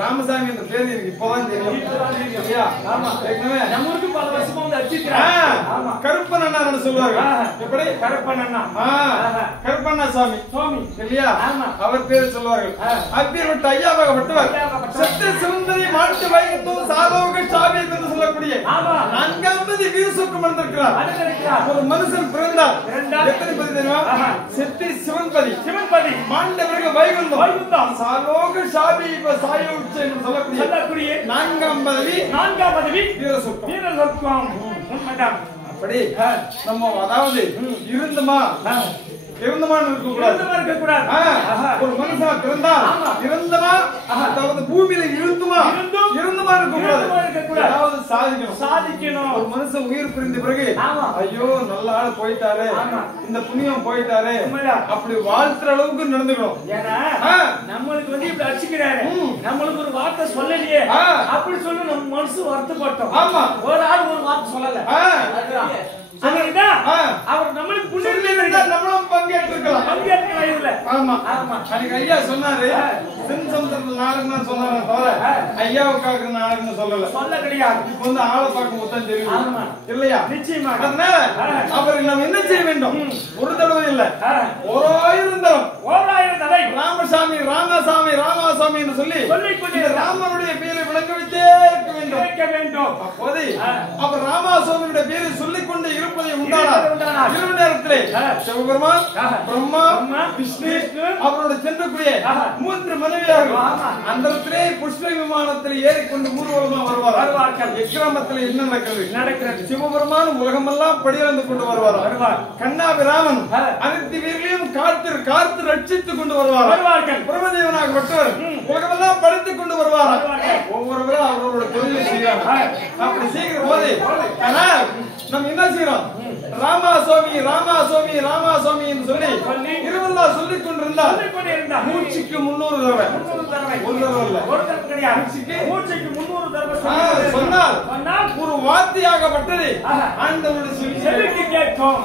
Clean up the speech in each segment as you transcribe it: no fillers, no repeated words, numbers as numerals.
ராமசாமி என்ற பேர் எனக்கு இப்பதான் தெரியும். ஆமா, நம்ம ஊருக்கு பல வருஷமா வந்து அடிச்சிருக்காங்க. கருப்பன் அண்ணா சொல்லுவாங்க. எப்படி? கருப்பன் அண்ணா. கருப்பண்ணா சாமி இல்லையா? அவர் பேர் சொல்லுவார்கள். அப்பேற்பட்ட ஐயாவாகப்பட்டவர் சத்திய சிவந்தரி மாட்டு வைகத்தும் சாதோக சாமி என்று சொல்லக்கூடிய 4 வீரசுக்கு வந்திருக்கிறார். ஒரு மனுஷன் பிறந்தார். எத்தனை பதி தெரியுமா? சத்திய சிவன்பதி மாண்டவர்கள் வைகுந்தம் சாலோக சாமி சாயோச்ச என்று சொல்லக்கூடிய 4ஆம் பதவி வீரசுக்கம். அப்படி நம்ம அதாவது இருந்தமா இருக்க கூடாது. ஒரு மனுஷனா பிறந்தா இருந்தமா, அதாவது பூமியில இருந்துமா இருக்க கூடாது. அதாவது சாதிக்கணும். ஒரு மனுஷன் உயிர் பிரிந்த பிறகு ஐயோ நல்ல ஆள் போயிட்டாரு, இந்த புண்ணியம் போயிட்டாரு அப்படி வாழ்த்துற அளவுக்கு நடந்துக்கணும். ஏன்னா நம்மளுக்கு வந்து இப்படி அடிச்சுக்கிறாரு, நம்மளுக்கு ஒரு வார்த்தை சொல்லலையே அப்படி சொல்லி நம்ம மனசு வருத்தப்பட்டோம். ஆமா, ஒரு ஆள் ஒரு வார்த்தை சொல்லல, அவர் நம்மளுக்கு புண்ணியம் நம்மளும் பங்கேற்றுக்கலாம் இதுல. ஆமா ஆமா, அன்னைக்கு ஐயா சொன்னாரு சென் சமுத்திரத்துல நாடகம் சொன்னாங்க தவிர ஐயாவுக்காக நாடகம் சொல்ல கிடையாது. இப்ப வந்து ஆளை பார்க்க மொத்தம் தெரியும் இல்லையா? நிச்சயமா. அதனால அவருக்கு நாம் என்ன செய்ய வேண்டும்? ஒரு தடவை இல்ல, 1000 தடவை ராமசாமி ராமசாமி என்று சொல்லி ராமனுடைய பேரை விளங்க வைத்தே இருக்க வேண்டும். அப்போது அவர் ராமசாமியுடைய பேரை சொல்லிக் கொண்டு இருப்பதை உண்டானார். இரவு நேரத்திலே சிவபெருமான், பிரம்மா, விஷ்ணு அவரோட சென்றக்கூடிய 3 மனைவியார்கள் அந்தரத்திலே புஷ்ப விமானத்தில் ஏறிக்கொண்டு ஊர்வலமா வருவார்கள். எக்கிராமத்தில் என்ன நடக்கிறது? சிவபெருமான் உலகமெல்லாம் படியிழந்து கொண்டு வருவார். கண்ணாபிராமன் அனைத்து வீரர்களையும் காத்து ரட்சித்துக் கொண்டு வருவார்கள். பிரம்மதேவனாகப்பட்டவர் உலகமெல்லாம் படித்துக் கொண்டு வருவார். ஒவ்வொருவரும் அவரோட தொழிலை செய்வார். அப்படி செய்கிற போது ஆனால் நம்ம என்ன செய்யறோம்? ராமாசுவாமி என்று சொல்லி இருவல்லா சொல்லிக் கொண்டிருந்தார். மூச்சுக்கு 300 தடவை சொன்னால் ஒரு வார்த்தையாகப்பட்டது ஆண்டவருடைய செவிக்கு கேட்கும்.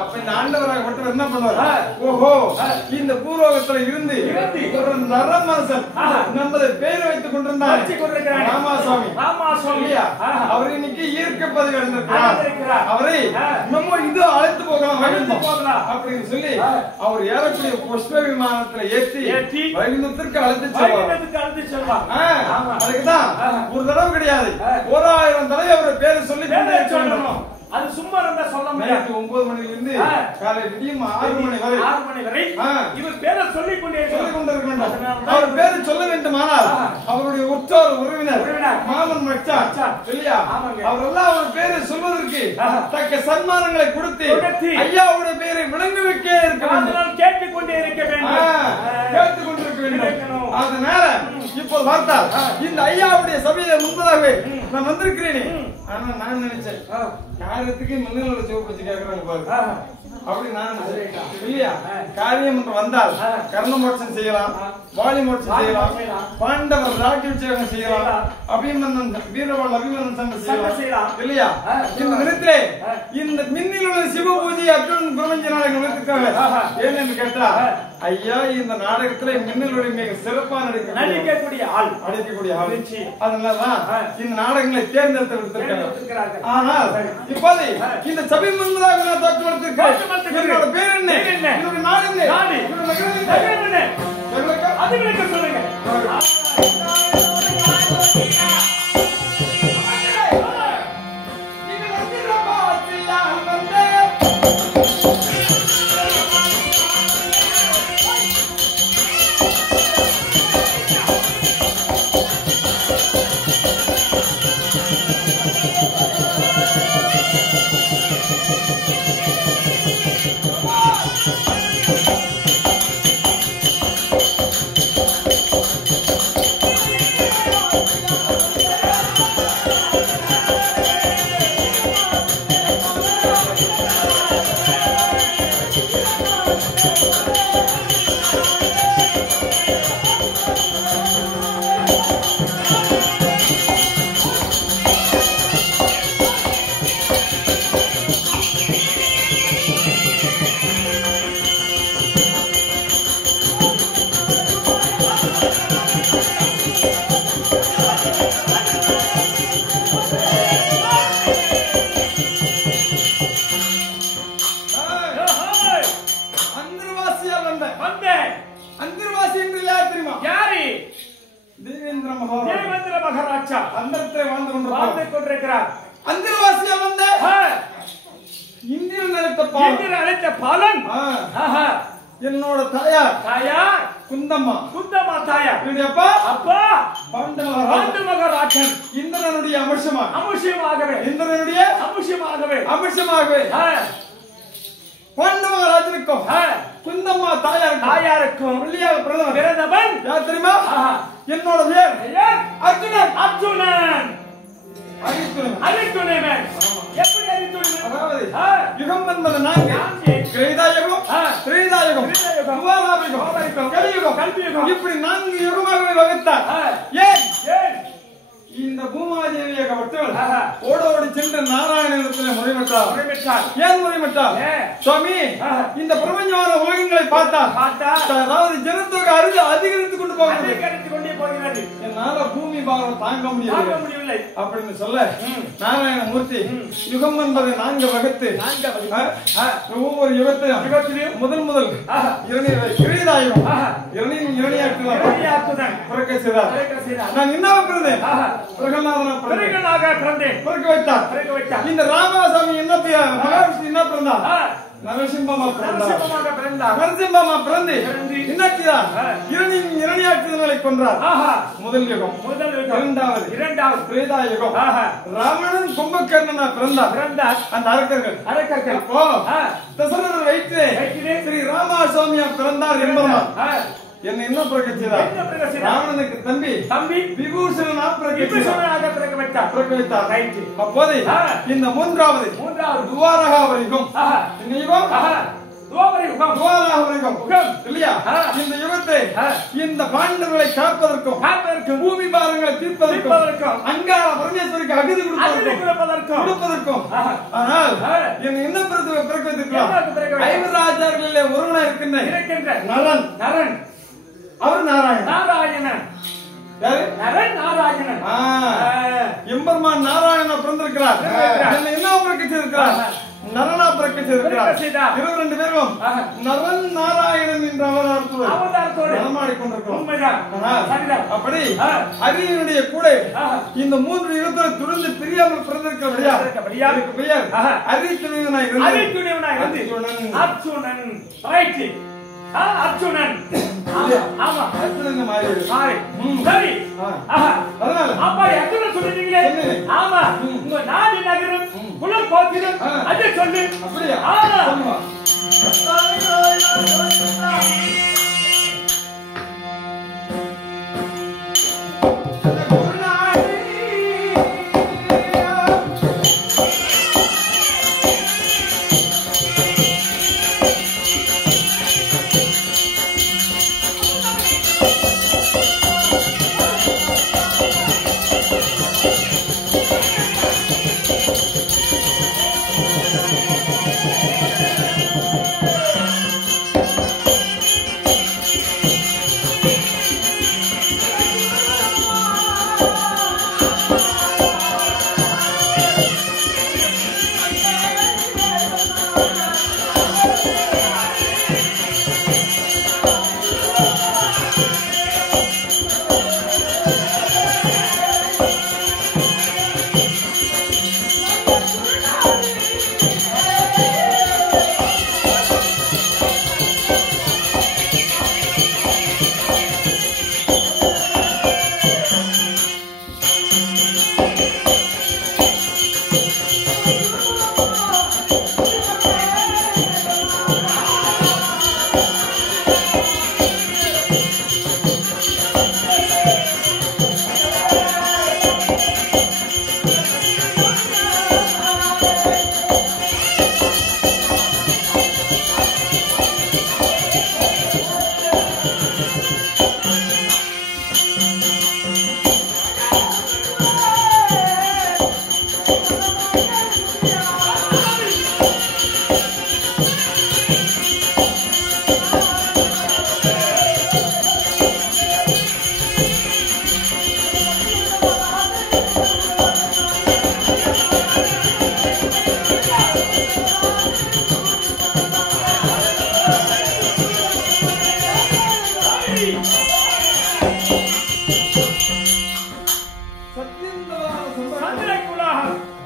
அப்ப இந்த ஆண்டவராகப்பட்டவர் என்ன பண்ணுவார்? ஓஹோ, இந்த பூலோகத்துல இருந்து ஒரு நரமனசன் நமது பேர் வைத்துக் கொண்டிருந்தார் ராமாசுவாமி. அவர் இன்னைக்கு ஈர்க்க பதவி அடைந்திருக்கிறார். அவரை நம்ம இது அழைத்து போகலாம் அப்படின்னு சொல்லி அவர் ஏறக்கூடிய புஷ்ப விமானத்துல ஏற்றி வைகுந்தத்திற்கு அழைத்து செல்வார். அதுக்குதான் ஒரு தடவை கிடையாது, 1000 தடவை அவர் பேரை சொல்லி சொல்லணும். அது சும்மா இருந்தா சொல்ல முடியாது. 9 மணிலிருந்து காலை விடியும் 6 மணி வரை இவர் பேரை சொல்லிக் கொண்டிருக்க. அவர் பேரை சொல்ல வேண்டுமானால் அவருடைய உற்றார் உறவினர் மாமன் மச்சான் இல்லையா, அவரெல்லாம் அவர் பேரை சொல்வதற்கு தக்க சன்மானங்களை கொடுத்து ஐயாவுடைய பேரை விளங்க வைக்க இருக்க வேண்டும். கேட்டுக்கொண்டே இருக்க வேண்டும். அதனால இப்போ பார்த்தால் இந்த ஐயாவுடைய சபையில முன்பதாகவே நான் வந்திருக்கிறேனே. ஆனா நான் நினைச்சேன் காரியத்துக்கு மண்ணிலோட சிவப்பு வச்சு கேட்கறாங்க பாரு, அப்படி நான் இல்லையா? காரியம் என்று வந்தால் கர்ண மோட்சம் செய்யலாம், வாலி மோட்சம் செய்யலாம், பாண்டவர் ராஜ்யம் செய்யலாம், அபிமன்னன் வீரவாள் அபிமன்னன் சண்டை செய்யலாம் இல்லையா? இந்த விதத்திலே இந்த மின்னில் உள்ள சிவ பூஜை அர்ஜுன் பிரபஞ்ச நாடகம் நிறுத்திருக்காங்க. ஏன்னு கேட்டா ஐயா இந்த நாடகத்துல மின்னலுடைய மிக சிறப்பா நடிக்கக்கூடிய ஆள். அதனாலதான் இந்த நாடகங்களை தேர்ந்தெடுத்து விடுத்திருக்காங்க. ஆனால் இப்போது இந்த சபை முன்பதாக நான் தோற்றெடுத்திருக்கிறேன். என்னோட பேர் என்ன? என்னோட நாடு என்ன? அதுகளுக்கு சொல்லுங்க. பார்த்துக் கொண்டிருக்கிறார். அந்திரவாசியா வந்த இந்திரன் அழைத்த பாலன் என்னோட தாயார் குந்தம்மா தாயார் அப்பா அப்பா பாண்டு மகாராஜன் இந்திரனுடைய அம்சமாகவே பாண்டு மகாராஜனுக்கும் குந்தம்மா தாயாருக்கும் பிறந்தவன் யார் தெரியுமா? என்னோட பேர் அர்ஜுனன். எப்படி அதாவது யுகம் என்பது திரேதாயுகம் கலியுகம் இப்படி 4 யுகமாகவே வகுத்தார். ஏன் இந்த பூமாதேவியாகப்பட்டவள் ஓடோடி சென்று நாராயணனிடத்தில் முறைமிட்டார். ஏன் முறைமிட்டார்? சுவாமி, இந்த பிரபஞ்சமான உலகங்களை பார்த்தார். அதாவது ஜனத்தொகை அதிகரித்துக் கொண்டு போகிறது. என்னால பூமி பாரம் தாங்க முடியவில்லை அப்படின்னு சொல்ல நாராயணமூர்த்தி யுகம் என்பதை 4 வகுத்து ஒவ்வொரு யுகத்திலும் முதல் கிரீதாயுகம் இரணியாக்குதான் பிறக்க செய்தார். நான் என்ன பிறந்தேன்? இந்த ராமசாமி என்ன மகாவிஷ்ணு என்ன பிறந்தார்? நரசிம்மமா பிறந்து இரணியாற்றுதலை கொன்றார். முதல் யுகம். இரண்டாவது திரேதாயுகம். ராவணன் கும்பகர்ணனா பிறந்தார். அந்த அரக்கர்கள் தசரதர் வயிற்றிலே ஸ்ரீ ராமசாமியா பிறந்தார் என்பதால் என்ன பிறக்க செய்தார்? ராவணனுக்கு தம்பி விபூஷணனா பிறக்க வைத்தார். அப்போது இந்த மூன்றாவது துவாரகாவரிகம் இல்லையா? இந்த யுகத்தை இந்த பாண்டவர்களை காப்பதற்கும் பூமி பாரங்களை தீர்ப்பதற்கும் அங்காள பரமேஸ்வரிக்கு அகதி கொடுப்பதற்கும் ஆனால் என்ன பிறக்க வைத்திருக்கலாம்? 5 ராஜாக்களிலே ஒருவனா இருக்கின்ற நரன். அவர் நாராயணன். எம்பெருமான் நாராயணன் பிறந்திருக்கிறார். என்ன பிறக்க செய்திருக்கிறார்? நரனா பிறக்க செய்திருக்கிறார். 22 பேரும் நரன் நாராயணன் என்ற அவதாரத்தோடு நடமாடிக்கொண்டிருக்கிறோம். அப்படி அரியனுடைய கூட இந்த 3 யுகத்தில் துணிந்து பிரியாமல் பிறந்திருக்கிறபடியா பெயர் அரித்துணைவனாய் அர்ஜுனன். ஆமா, அர்ஜுனன் மாறி. சரி, அதனால அப்பா அர்ஜுனன் சொல்றீங்களே. ஆமா, உங்க நாடு நகரம் குல கோத்திரம் அதை சொல்லு. அப்படியே சொல்லுவா.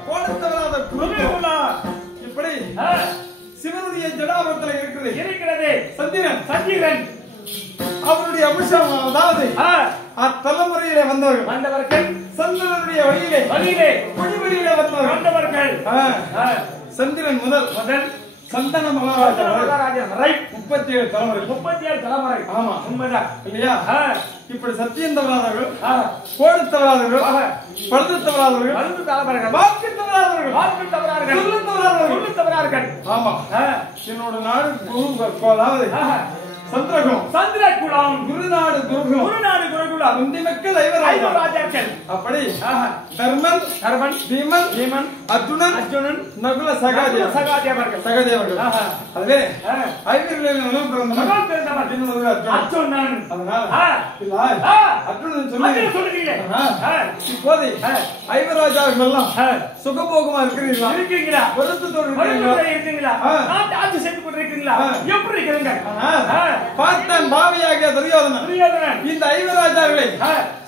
கோடத்தவராத இப்படி சிவனுடைய ஜடாபத்தில் இருக்கிறது சந்திரன் அவருடைய அம்சம். அதாவது அத்தலைமுறையிலே வந்தவர்கள் சந்திரனுடைய வழியிலே குடிவழியிலே வந்தவர்கள் சந்திரன் முதல் சந்தன மகாராஜன் 37 தலைமுறை. ஆமா உண்மைதான் இல்லையா? இப்படி சத்தியம் தவறாதவர்கள், கோடத்தவராதவர்கள், பழுதத்தவராதவர்கள், வாக்கு தவறாதவர்கள். ஆமா என்னோட நாடு சந்திரகுலம் குருநாடு குருகுலம் முந்தி மக்கள் ஐவராஜாக்கள். அப்படி தர்மன் பீமன் அர்ஜுனன் நகுல சகாதேவர்கள். அதுவே ஐவர்களில் மகன் பிறந்தவன் அர்ஜுனன். அர்ஜுனன் சொல்லுங்க. இப்போது ஐவராஜாக்கள் எல்லாம் சுகபோகமா இருக்கிறீங்களா? வருத்தத்தோடு இருக்கீங்களா? ஆட்சி செய்து கொண்டிருக்கீங்களா? எப்படி இருக்கிறீங்க? பார்த்தான் பாவியாகிய துரியோதனன் இந்த ஐவராஜாக்களை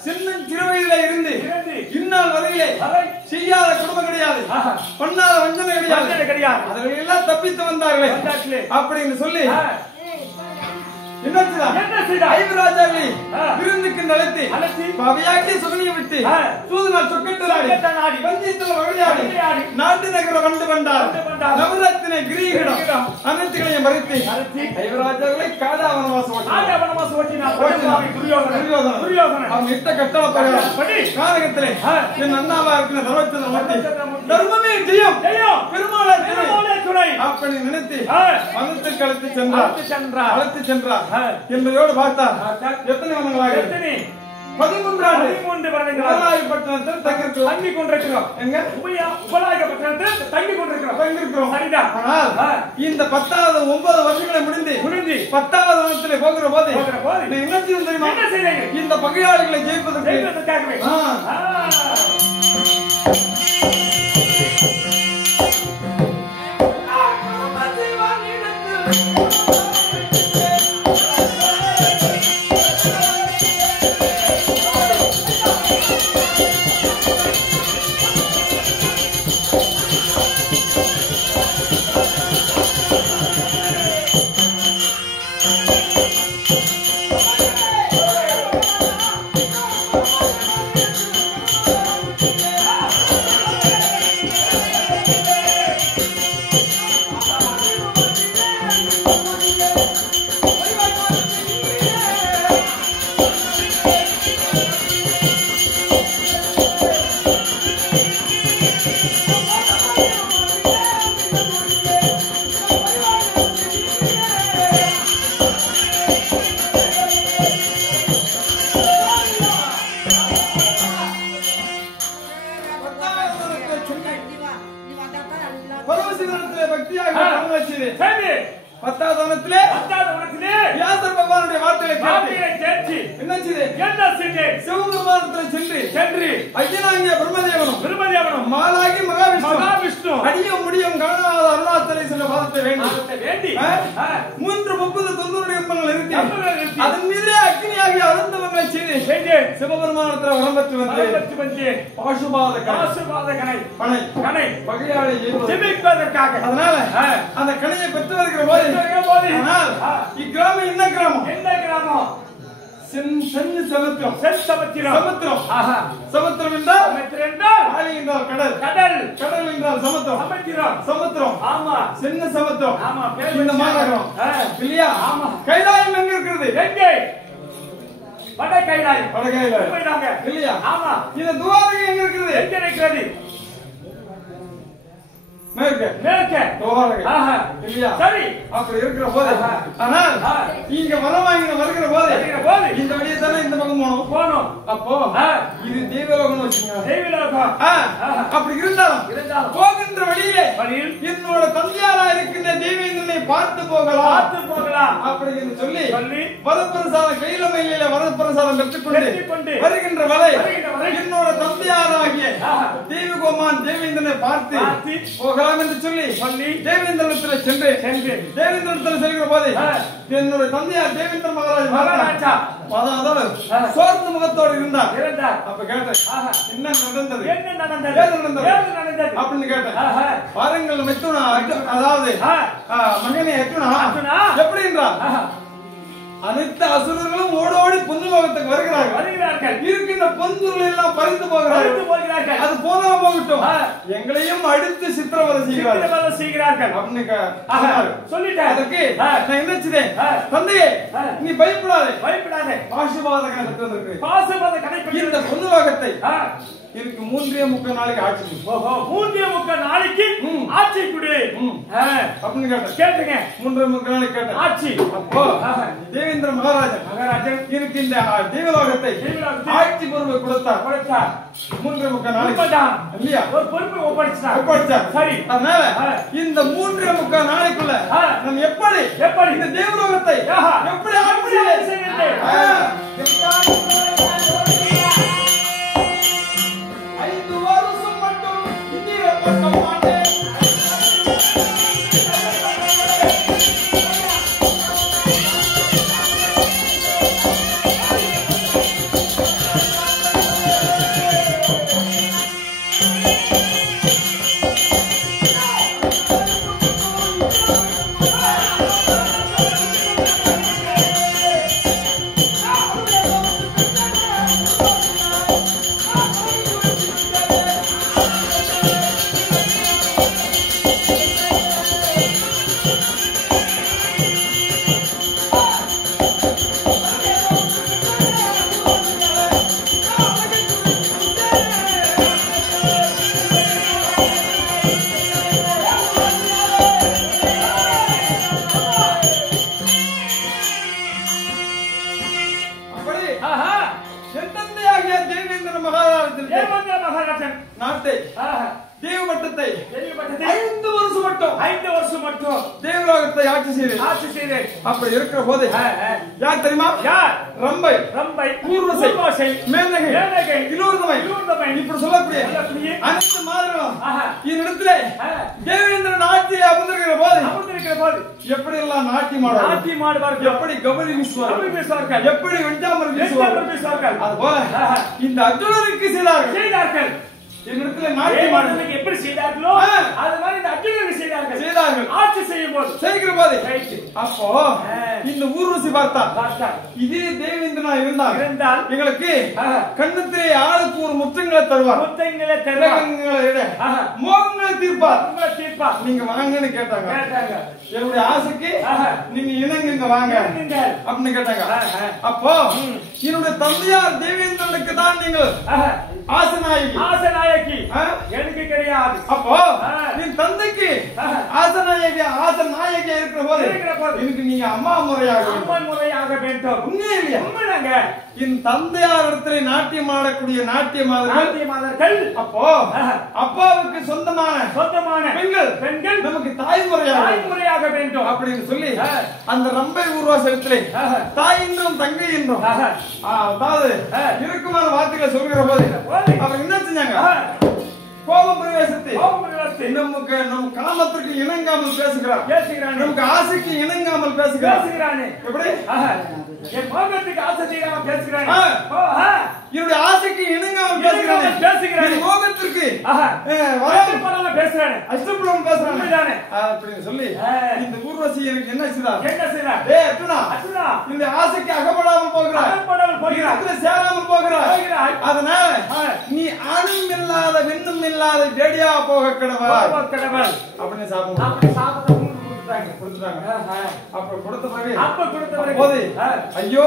சிறு வயதில இருந்து இந்நாள் வரையிலே செய்யாத குடும்பம் கிடையாது, பண்ணாத வஞ்சனை கிடையாது, அவர்கள் எல்லாம் தப்பித்து வந்தார்களே அப்படின்னு சொல்லி ஐவராஜாவை விருந்துக்கு நடத்தி பாவியாகிய சுகனியை விட்டு சூதனால் சொக்கட்டாடி வஞ்சியத்தில் வழியாடி நாட்டு நகர வந்து வந்தார். நவரத்தினை கிரீடம் அனைத்துகளையும் மறைத்து ஐவராஜாவை காடாவனவாசம் அவன் இட்ட கட்டளப்படி காலகத்திலே என் அண்ணாவா இருக்கிற தர்மமே ஜெயம் பெருமாளை அப்படி நினைத்து மனத்திற்கு அழைத்து சென்றார். என்பதோடு பார்த்தார். எத்தனை வருடங்களாக? 13 வருடங்களாகப்பட்டணத்தில் தங்கி கொண்டிருக்கிறோம். இந்த 10வது 9 வருஷங்களை முடிந்து 10வது வருடத்திலே போகிற போது என்ன செய்யும் தெரியுமா? இந்த பகையாளிகளை ஜெயிப்பதற்காகவே அந்த கணையை பெற்று வருகிற போது இக்கிராமம் என்ன கிராமம்? சமுத்திரம் என்றால் கடல் என்றால் சமுத்திரம். ஆமா சின்ன சமுத்திரம் இந்த மாநகரம் இல்லையா? கைலாயம் எங்க இருக்கிறது? வட கைலாயம் இல்லையா? ஆமா. இந்த துவாரகை எங்க இருக்கிறது? மேற்க இல்லையா? சரி. அப்படி இருக்கிற போது ஆனால் இங்க வருகிற போது இந்த வழியை தானே இந்த பக்கம் போனோம். அப்போ இது தெய்வலோகம் வச்சுக்கோங்க. அப்படி இருந்தாலும் போகின்ற வழியிலே என்னோட தந்தையாரா இருக்கின்ற தெய்வங்களை பார்த்து போகலாம் அப்படின்னு சொல்லி வரப்பிரசாதம் கையில மையில வரப்பிரசாதம் பெற்றுக்கொண்டு வருகின்ற வலை என்னோட தந்தையாராகிய தேவிகோமான் தேவேந்திரனை பார்த்து போகலாம் என்று சொல்லி தேவேந்திரத்தில் சென்று தேவேந்திரத்தில் செல்கிற போது என்னுடைய தந்தையார் தேவேந்திர மகாராஜா சோர்ந்த முகத்தோடு இருந்தார். அப்ப கேட்டேன், என்ன நடந்தது அப்படின்னு கேட்டேன். பாருங்கள் மெத்துனா, அதாவது மகனே எத்துனா எப்படி என்றார், அனைத்து அசுரர்களும் ஓடோடி பொன்னுலோகத்துக்கு வருகிறார்கள். இருக்கின்ற பொன்னுகள் எல்லாம் பறித்து போகிறார்கள். அது போனா போகட்டும், எங்களையும் அடித்து சித்திரவதை செய்கிறார்கள் அப்படின்னு சொல்லிட்டேன். அதுக்கு நான் என்ன செய்தேன், தந்தையே நீ பயப்படாதே, பாசுபாத கணக்கு இந்த பொன்னுலோகத்தை எனக்கு 3.25 நாளைக்கு ஆட்சி 3.25 நாளைக்கு ஆட்சி கொடு அப்படின்னு கேட்டுங்க. 3.25 நாளைக்கு கேட்டேன் ஆட்சி. அப்போ தேவேந்திர மகாராஜன் எனக்கு இந்த தேவலோகத்தை ஆட்சி பொறுப்பை கொடுத்தார். 3.25 நாளைக்கு இல்லையா ஒரு பொறுப்பை ஒப்படைச்சார். சரி, அதனால இந்த 3.25 நாளைக்குள்ள நான் எப்படி இந்த தேவலோகத்தை எப்படி ஆட்சி செய்ய 5 வருஷம் மட்டும் இந்திய பக்கம் மாட்டேன். நாட்டை தேவமட்டத்தை 5 வருஷம் மட்டும் தேவலோகத்தை ஆட்சி செய்தேன். அப்படி இருக்கிற போது யார் தெரியுமா, ரம்பை ஊர்வசை மேனகை இலூர்தமை இப்படி சொல்லக்கூடிய அனைத்து மாதிரிகளும் என்னிடத்திலே தேவேந்திரன் ஆட்சியை அமர்ந்திருக்கிற போது எப்படி எல்லாம் நாட்டியம் ஆடுவார்கள், எப்படி கபடி வீசுவார்கள், எப்படி வெஞ்சாமர் வீசுவார்கள், அதுபோல இந்த அர்ஜுனனுக்கு செய்தார்கள். என்னிடத்துல நாட்டியம் எப்படி செய்தார்களோ அது மாதிரி இந்த அர்ஜுனனுக்கு செய்தார்கள். ஆட்சி செய்கிற போது அப்போ இந்த ஊர்வசி பார்த்தா இதே தேவேந்திரனா இருந்தால் எங்களுக்கு கண்ணத்திலே ஆளுக்கு ஒரு முத்தங்களை தருவார், மோகங்களை தீர்ப்பார். நீங்க வாங்கன்னு கேட்டாங்க. என்னுடைய ஆசைக்கு நீங்க இணங்குங்க வாங்க அப்படின்னு கேட்டாங்க. அப்போ என்னுடைய தந்தையார் தேவேந்திரனுக்கு தான் நீங்கள் ஆசநாயகி எனக்கு கிடையாது. அப்போ என் தந்தைக்கு ஆசநாயகி இருக்கிற போது எனக்கு நீங்க அம்மா முறையாக வேண்டும். உண்மையே இல்லையா? உண்மைதாங்க. என் தந்தையார் இடத்துல நாட்டியம் ஆடக்கூடிய நாட்டியமாதர்கள் அப்போ அப்பாவுக்கு சொந்தமான பெண்கள் நமக்கு தாய்முறையாக வேண்டும் அப்படின்னு சொல்லி அந்த ரம்பை ஊர்வசத்திலே தாய் என்றும் தங்கை என்றும் அதாவது இருக்குமான வார்த்தைகளை சொல்கிற போது அவர் என்ன செஞ்சாங்க, கோபம் பிரவேசத்தை நமக்கு நம் காமத்திற்கு இணங்காமல் பேசுகிறான், நமக்கு ஆசைக்கு இணங்காமல் பேசுகிறான். எப்படி என் மோகத்துக்கு ஆசை செய்யாம பேசுகிறான், என்னுடைய ஆசைக்கு இணங்காமல் பேசுகிறான், மோகத்திற்கு பேசுறான், அஷ்டபுலம் பேசுறான் அப்படின்னு சொல்லி இந்த ஊர்வசி எனக்கு என்ன செய்தார், இந்த ஆசைக்கு அகப்படாமல் போகிறார், சேராமல் போகிறார். அதனால நீ ஆணும் இல்லாத வெண்ணும் இல்லாத ஜேடியா போக கடவுள் அப்படின்னு சாப்பிடுறாங்க. ஐயோ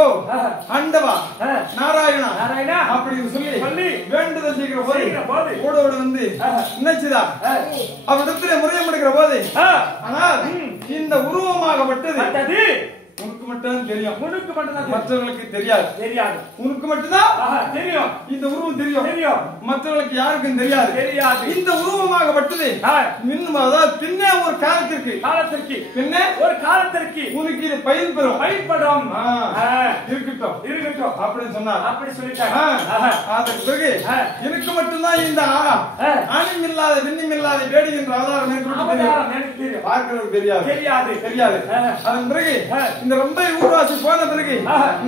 ஆண்டவா நாராயணா அப்படின்னு சொல்லி வேண்டுதல் செய்கிற போது ஓடோடு வந்து நினைச்சுதா அவரிடத்துல முறையம் எடுக்கிற போது ஆனால் இந்த உருவமாகப்பட்டது உனக்கு உனக்கு மட்டும் தெரியும். உனக்கு மட்டும் தான் மற்றவர்களுக்கு தெரியாது. தெரியாது. உனக்கு மட்டும்தான் தெரியும். இந்த உருவம் தெரியும். தெரியும். மற்றவர்களுக்கு யாருக்கும் தெரியாது. தெரியாது. இந்த உருவமாகப்பட்டது பின்னே ஒரு காலத்திற்கு பின்னே ஒரு காலத்திற்கு உனக்கு இது பயன்படும் இருக்கட்டும் இருக்கட்டும் அப்படின்னு சொன்னார். அப்படி சொல்லிட்டாங்க. அதற்கு பிறகு எனக்கு மட்டும்தான் இந்த ஆணியும் இல்லாத விண்ணும் இல்லாத வேடி என்ற அவதாரம் எனக்கு தெரியும். பார்க்கிறதுக்கு தெரியாது. தெரியாது. தெரியாது. அதன் பிறகு இந்த ரொம்ப ஊர்வாசி போன பிறகு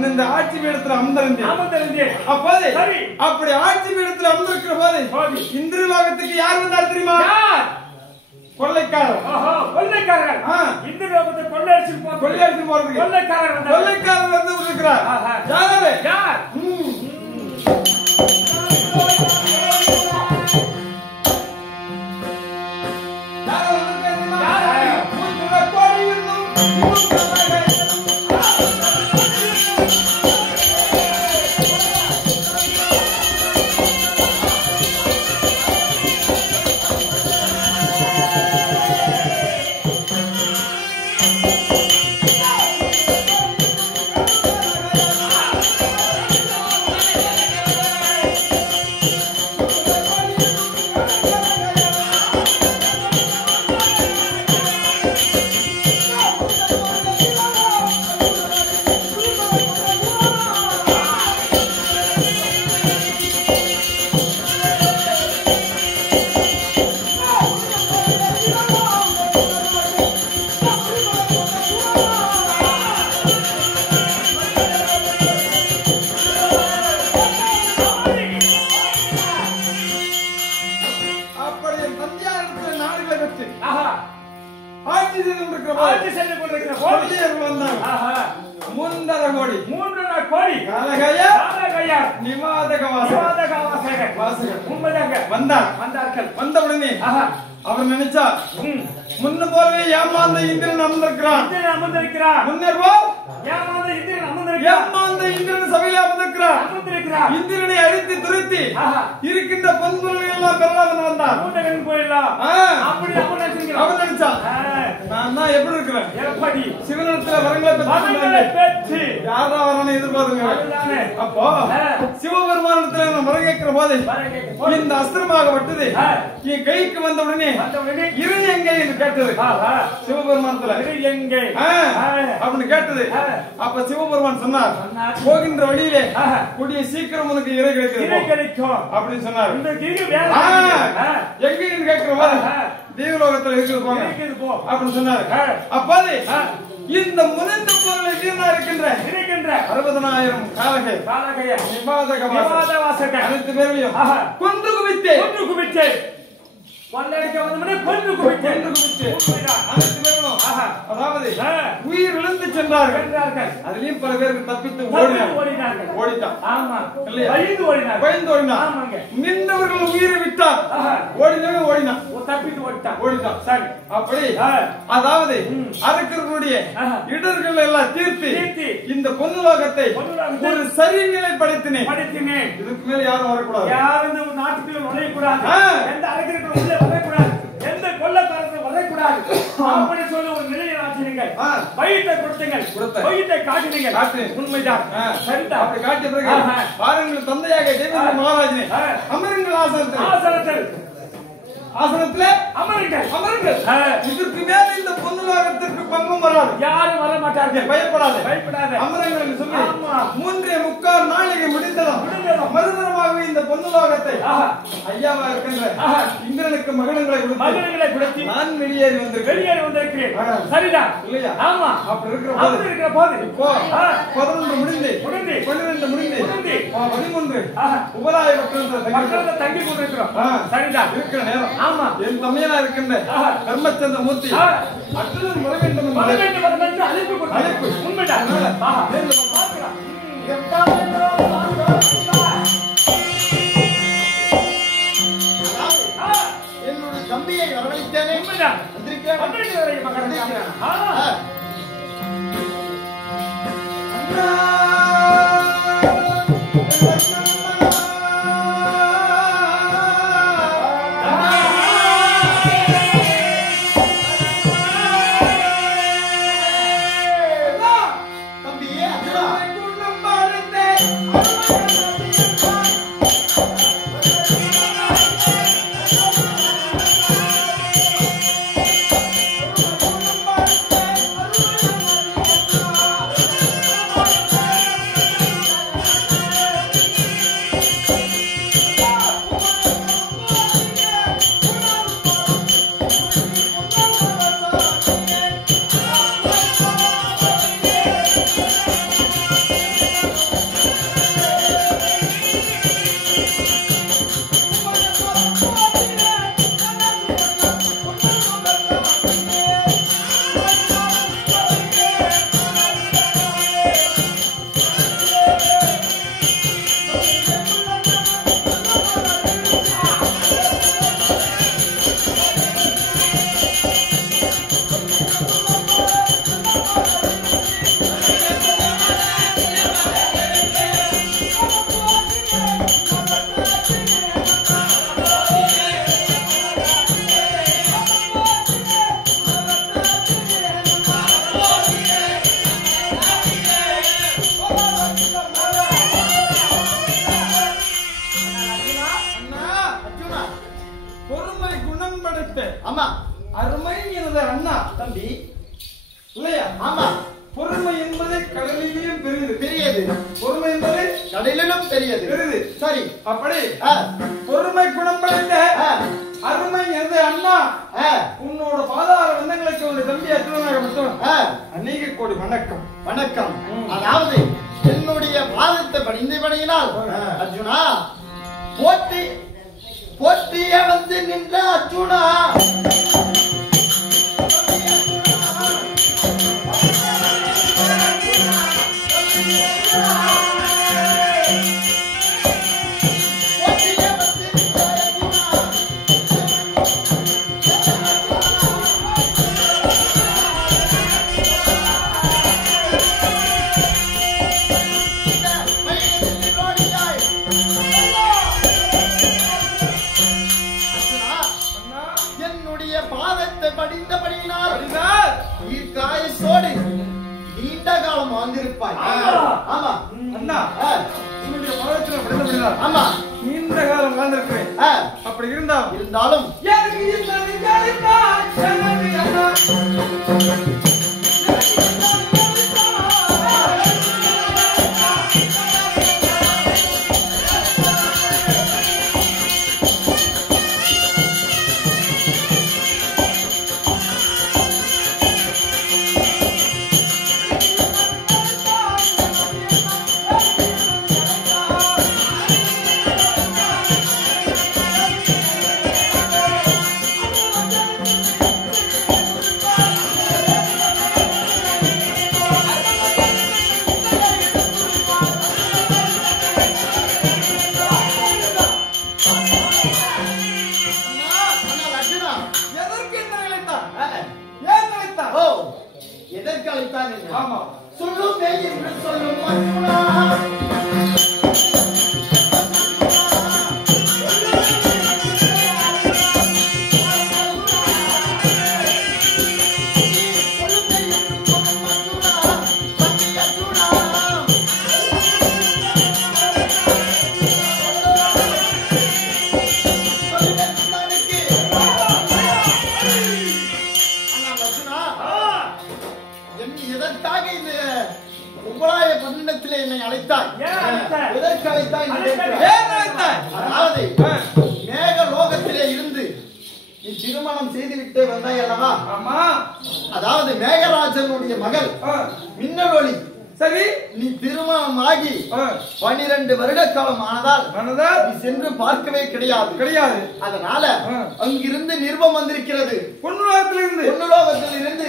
இந்த ஆட்சி பீடத்தில் அமர்ந்திருந்தேன். அப்போது அப்படி ஆட்சி பீடத்தில் அமர்ந்திருக்கிற போது இந்திரலோகத்துக்கு யார் வந்தார் தெரியுமா? கொள்ளைக்காரர். கொள்ளைக்காரர் இந்திரலோகத்தை கொள்ளையடிச்சு போறதுக்கு கொள்ளைக்காரர் வந்து இருக்கிறார். யார்? வந்தவுடனே அவர் நினைச்சா முன்ன போலவே ஏமாந்த இந்திரன் அமர்ந்திருக்கிறான். முன்னர் போல் ஏமாந்த இந்திரன் சபையில் அமர்ந்திருக்கிறான். இந்திரனை அழித்து துரைத்து இருக்கின்ற பொன்பொருள் எல்லாம் பெறலாம் வந்தான். அவன் நினைச்சான் நான் தான் எப்படி இருக்கிறேன், எப்படி சிவனிடத்துல வரங்களை பெற்று யாரா வரான்னு எதிர்பார்த்துங்க. அப்போ சிவபெருமானத்துல வரம் கேட்கிற போது இந்த அஸ்திரமாகப்பட்டது என் கைக்கு வந்தவுடனே இரணி எங்கே என்று கேட்டது. சிவபெருமானத்துல எங்கே அப்படின்னு கேட்டது. அப்ப சிவபெருமான் சொன்னார் போகின்ற வழியிலே கூடிய சீக்கிரம் உனக்கு இறை கிடைக்கும் அப்படின்னு சொன்னார். எங்க கேட்கிற போது தேவலோகத்துல இருக்குது போ அப்படின்னு சொன்னாரு. அப்போது இந்த முனைந்த பொருளை வீணா இருக்கின்ற 60,000 காலகை அனைத்து பேரையும் கொன்று குவித்து கொள்ளடிக்க கொன்று குவித்து அனைத்து பேரும் அதாவது உயிர் இழந்து சென்றார்கள். அதுலயும் பல பேருக்கு தப்பித்து ஓடிட்டான். பயந்து ஓடினார். நின்றவர்கள் உயிரை விட்டார். ஓடினான் தப்பித்து ஓடிட்டான். சரி அப்படி அதாவது அரக்கர்களுடைய இடர்கள் எல்லாம் தீர்த்து இந்த பொன்னுலோகத்தை ஒரு சரி நிலைப்படுத்தினேன். இதுக்கு மேல யாரும் வரக்கூடாது. யாரும் நாட்டுக்குள்ள நுழையக்கூடாது. எந்த அரக்கர்களும் உள்ளே வரக்கூடாது. எந்த கொள்ளக்காரர்கள் வரக்கூடாது. அப்படி சொல்லி ஒரு நிலையை ஆற்றினீர்கள். வயிற்றை கொடுத்தீங்கள். வயிற்றை காட்டினீர்கள். உண்மைதான். சரிதான். அப்படி காட்டிய பிறகு பாருங்கள் தந்தையாக தேவேந்திர மகாராஜனே அமருங்கள் ஆசனத்திலே அமருங்கள். இதற்கு மேல இந்த பொன்னுலோகத்திற்கு பங்கம் வராது. யாரும் வர மாட்டார்கள். பயப்படாத அமருங்கள் என்று சொல்லி 3.25 நாளிகை முடிந்ததும் மறுதரமாக இந்த பொன்னுலோகத்தை ஐயாவா இருக்கின்ற இந்திரனுக்கு மகனங்களை கொடுத்து நான் வெளியேறி வந்திருக்கிறேன். சரிதான் இல்லையா? ஆமா. அப்படி இருக்கிற போது இப்போ 11 முடிந்து 12 முடிந்து 13 உபராய மக்கள் தங்கி கொண்டிருக்கிறோம். சரிதான் இருக்கிற நேரம். ஆமா. என் தமையனா இருக்கின்ற தர்மச்சந்திர மூர்த்தி அட்டுடன் வர வேண்டும் என்று அழைப்பு உண்மைதான். என்னுடைய தம்பியை வரவழைத்தேனே. உண்மைதான். படைத்த ஆமா அருமை எனது அண்ணா தம்பி இல்லையா? ஆமா பொறுமை என்பது கடலிலும் பெரியது. பொறுமை என்பது கடலிலும் பெரியது. சரி, அப்படி பொறுமை குணம் படைத்த அருமை எனது அண்ணா உன்னோட பாதார வந்தங்களுக்கு ஒரு தம்பி அர்ஜுனாகப்பட்டவன் அநேக கோடி வணக்கம். வணக்கம். அதாவது என்னுடைய பாதத்தை பணிந்து பணியினால் அர்ஜுனா போட்டி போட்டிய வந்து நின்ற அர்ஜுனா நீண்ட காலம் வாழ்ந்திருப்பாய். ஆமா அண்ணா, உன்னுடைய பாதத்தில் படைத்தபடினால் ஆமா நீண்ட காலம் வாழ்ந்திருக்கிறேன். அப்படி இருந்தாலும் எதற்கு அழைத்தான்? ஆமா சொல்லும் என்று சொல்லும் அர்ஜுனா என்னை அழைத்தாய். எதற்கு அழைத்தாய்? அதாவது மேக லோகத்திலே இருந்து நீ திருமணம் செய்துவிட்டு வந்தாய் அல்லவா? ஆமா. அதாவது மேகராஜனுடைய மகள் மின்னலொளி. சரி, நீ திருமணம் ஆகி 12 வருட காலம் ஆனதால் நீ சென்று பார்க்கவே கிடையாது. அதனால அங்கிருந்து நிருபம் வந்திருக்கிறது. பொன்னுலோகத்தில் இருந்து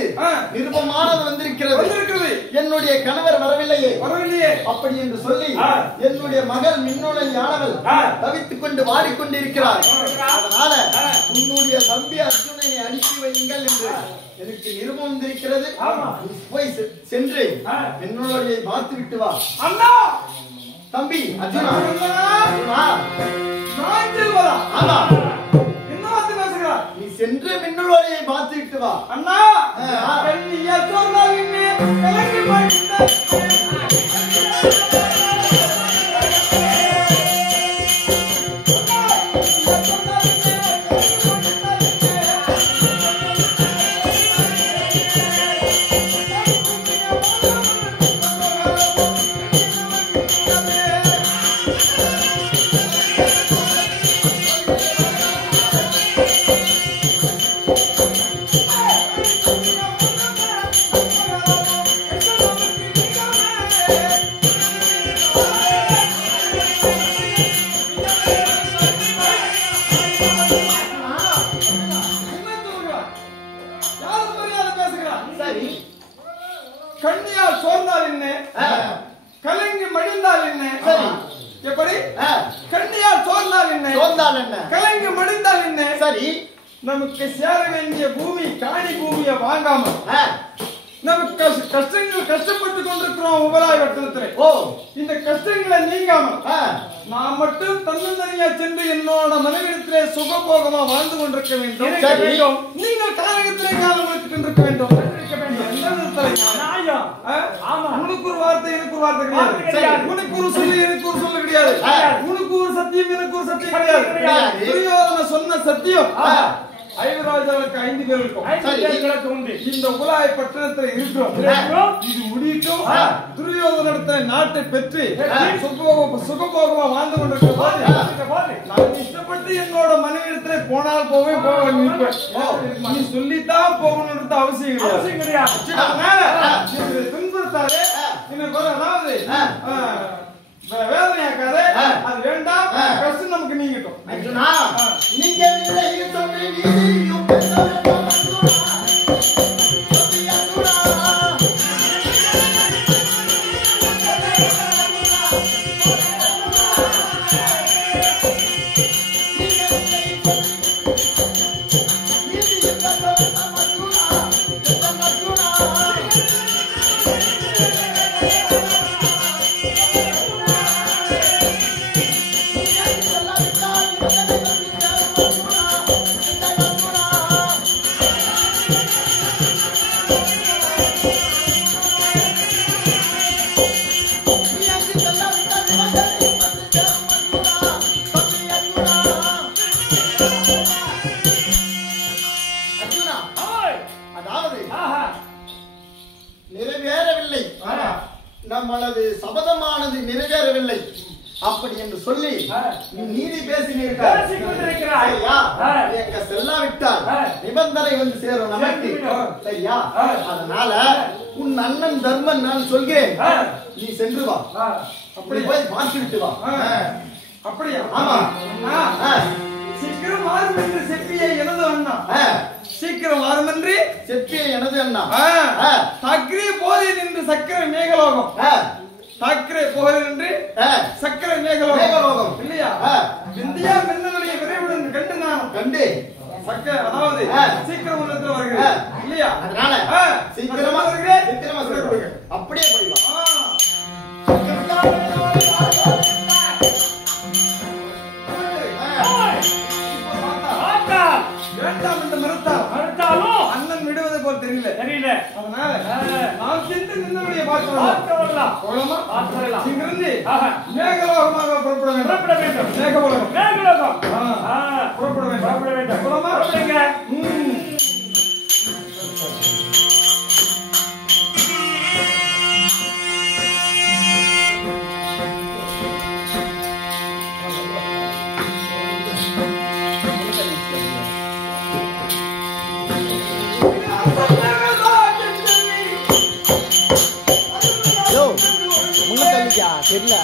நிருபமானது வந்திருக்கிறது. என்னுடைய கணவர் வரவில்லையே. அப்படி என்று சொல்லி என்னுடைய மகள் மின்னொளியானவள் தவித்துக் கொண்டு வாடிக்கொண்டிருக்கிறார். அதனால உன்னுடைய தம்பி அர்ஜுனனை அனுப்பி வையுங்கள் என்று எனக்கு நிருபம் வந்திருக்கிறது. போய் சென்று மின்னொளியை பார்த்து விட்டு வா. அண்ணா தம்பி அர்ஜுனா, ஆமா என்ன பேசுகிறா? நீ சென்று மின்னொளியை பார்த்து விட்டு வா. அண்ணா கண்ணியால் சோர்ந்தால் என்ன, கலங்கி மடிந்தால் என்ன? எப்படி? கண்ணியால் சோர்ந்தால் என்ன, கலங்கி மடிந்தால் என்ன? சரி, நமக்கு சேர வேண்டிய பூமி காணி பூமியை வாங்காம நமக்கு கஷ்டங்கள் கஷ்டப்பட்டு கொண்டிருக்கிறோம் உபராய் வட்டத்திலே. இந்த கஷ்டங்களை நீங்காம நான் மட்டும் தன்னந்தனியா சென்று என்னோட மனைவிடத்திலே சுகபோகமா வாழ்ந்து கொண்டிருக்க வேண்டும். நீங்கள் காரகத்திலே காலம் வைத்துக் கொண்டிருக்க வேண்டும். உனக்கு ஒரு வார்த்தை எனக்கு ஒரு வார்த்தை கிடையாது. உனக்கு ஒரு சொல்லு எனக்கு ஒரு சொல்லு கிடையாது. உனக்கு ஒரு சத்தியம் எனக்கு ஒரு சத்தியம் கிடையாது. துரியோதன சொன்ன சத்தியம் ஐவராஜாவுக்கு 5 பேர் இருக்கும். 5 பேர்களுக்கு உண்டு. இந்த உலாய் பட்டணத்தில் இருக்கிறோம். இது முடிக்கும் துரியோதனத்தை நாட்டை பெற்று சுகபோகமா வாழ்ந்து கொண்டிருக்க போது நான் இஷ்டப்பட்டு என்னோட மனைவிடத்திலே போனால் போவேன் நீ சொல்லித்தான் போகணும்னு அவசியம் கிடையாது. துன்புறுத்தாரு அதாவது வேதனையாக்காரு. அது வேண்டாம். கஷ்டம் நமக்கு நீங்கட்டும். நீங்க நிறைவேறவில்லை, நம்மளது சபதமானது நிறைவேறவில்லை அப்படி என்று சொல்லி நீதி பேசினீர்கள். எங்க செல்லாவிட்டால் நிபந்தனை வந்து சேரும் நமக்கு. சரியா? அதனால உன் அண்ணன் தர்மன் நான் சொல்கிறேன், நீ சென்று வா. அப்படி போய் பார்த்து விட்டு வா. அப்படியா? ஆமா. சீக்கிரம் வாரும் என்று செப்பிய எனது அண்ணா. சீக்கிரம் வாரும் என்று செப்பிய எனது அண்ணா. சக்கரை போதை நின்று சக்கரை மேகலோகம். சக்கரை போதை நின்று சக்கரை மேகலோகம் இல்லையா? இந்தியா மின்னலுடைய விரைவுடன் கண்டு நான் கண்டு சக்கரை அதாவது சீக்கிரம் உள்ளத்துல வருகிறேன் இல்லையா? அதனால சீக்கிரமா வருகிறேன். சீக்கிரமா சொல்லுங்க. அப்படியே போய்வா. வேண்டாம் என்று மறுத்தாலும் அண்ணன் விடுவதை போல் தெரியல. அதனால நாம் சென்று நின்னுடைய பார்க்கலாம். இங்கிருந்து மேகலோகமாக புறப்பட வேண்டும். மேகலோகம் புறப்பட வேண்டும். போலாமா? தெரியல.